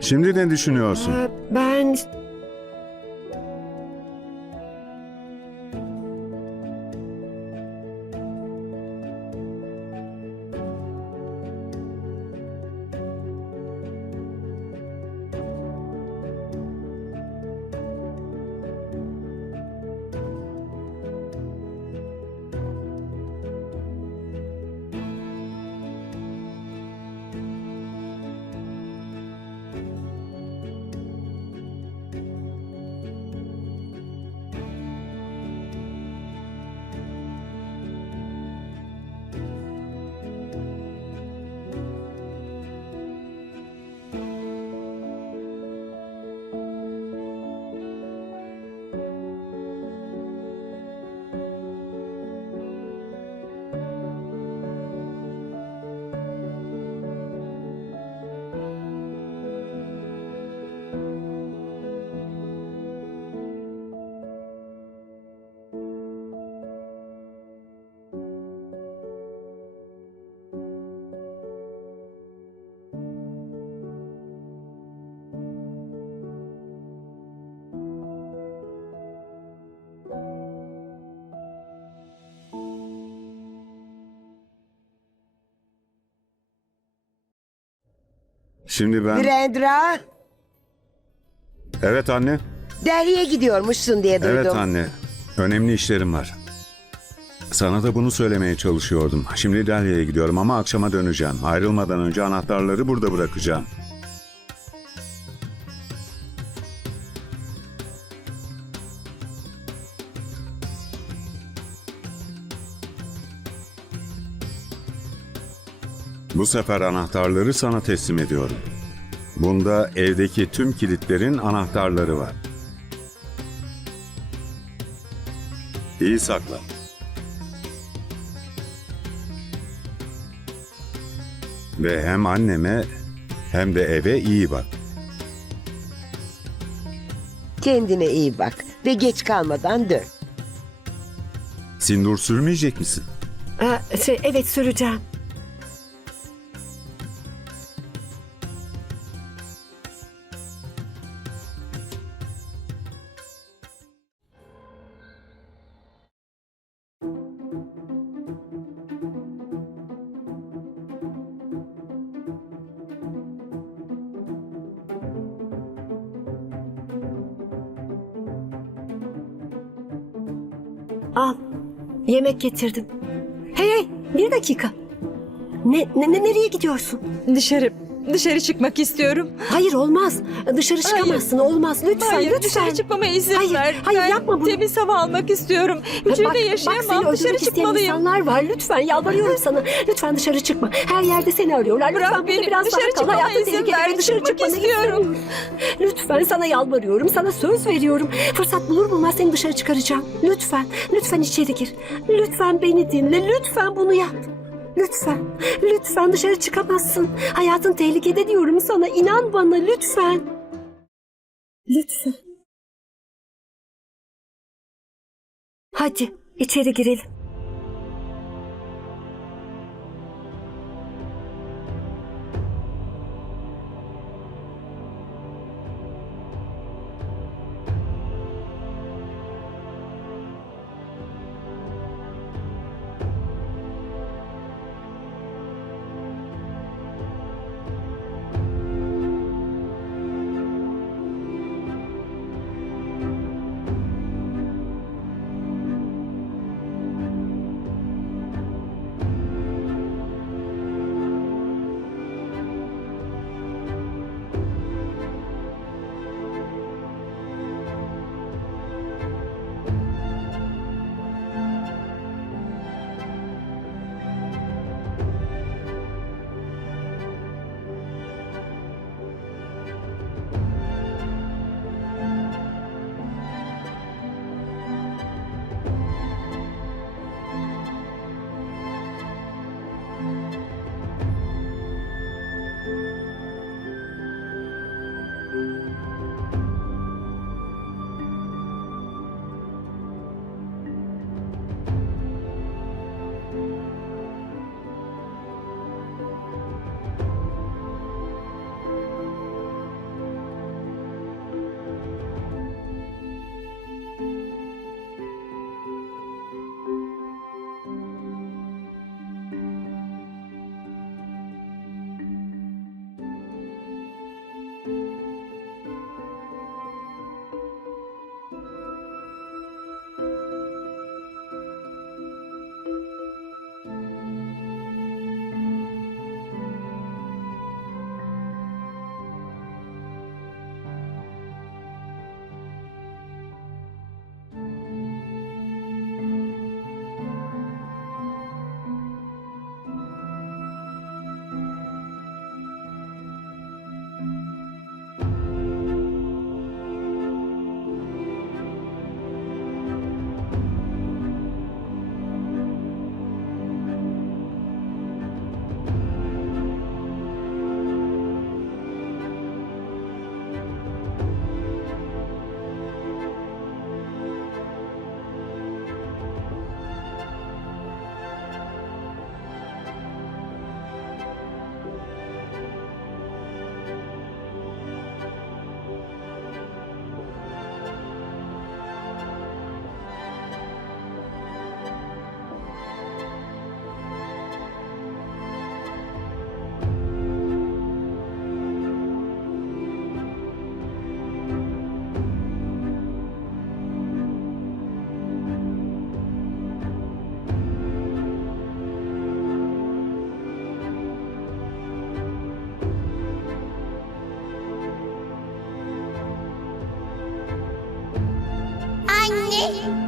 Şimdi ne düşünüyorsun? Aa, Ben... Şimdi ben... Brandra, Evet anne. Delhi'ye gidiyormuşsun diye duydum. Evet anne. Önemli işlerim var. Sana da bunu söylemeye çalışıyordum. Şimdi Delhi'ye gidiyorum ama akşama döneceğim. Ayrılmadan önce anahtarları burada bırakacağım. Bu sefer anahtarları sana teslim ediyorum. Bunda evdeki tüm kilitlerin anahtarları var. İyi sakla. Ve hem anneme hem de eve iyi bak. Kendine iyi bak ve geç kalmadan dön. Sindur sürmeyecek misin? Aa, şey, evet süreceğim. Al. Yemek getirdim. Hey hey bir dakika. Ne, ne, ne- nereye gidiyorsun? Dışarı, dışarı çıkmak istiyorum. Hayır olmaz. Dışarı çıkamazsın. Olmaz. Lütfen Hayır, lütfen. dışarı çıkmama izin Hayır, ver. hayır, ben yapma bunu. temiz hava almak istiyorum. Hücrede Bak, bak yaşayamam. öldürmek dışarı çıkmalıyım. insanlar var. Lütfen yalvarıyorum sana. Lütfen dışarı çıkma. Her yerde seni arıyorlar. Bırak Lütfen burada beni, biraz dışarı daha kal. çıkmama izin ver. ve dışarı Çıkmak çıkmanı istiyorum. Lütfen sana yalvarıyorum. Sana söz veriyorum. Fırsat bulur bulmaz seni dışarı çıkaracağım. Lütfen. Lütfen içeri gir. Lütfen beni dinle. Lütfen bunu yap. Lütfen. Lütfen dışarı çıkamazsın. Hayatın tehlikede diyorum sana. İnan bana lütfen. Lütfen. Hadi içeri girelim. Bye.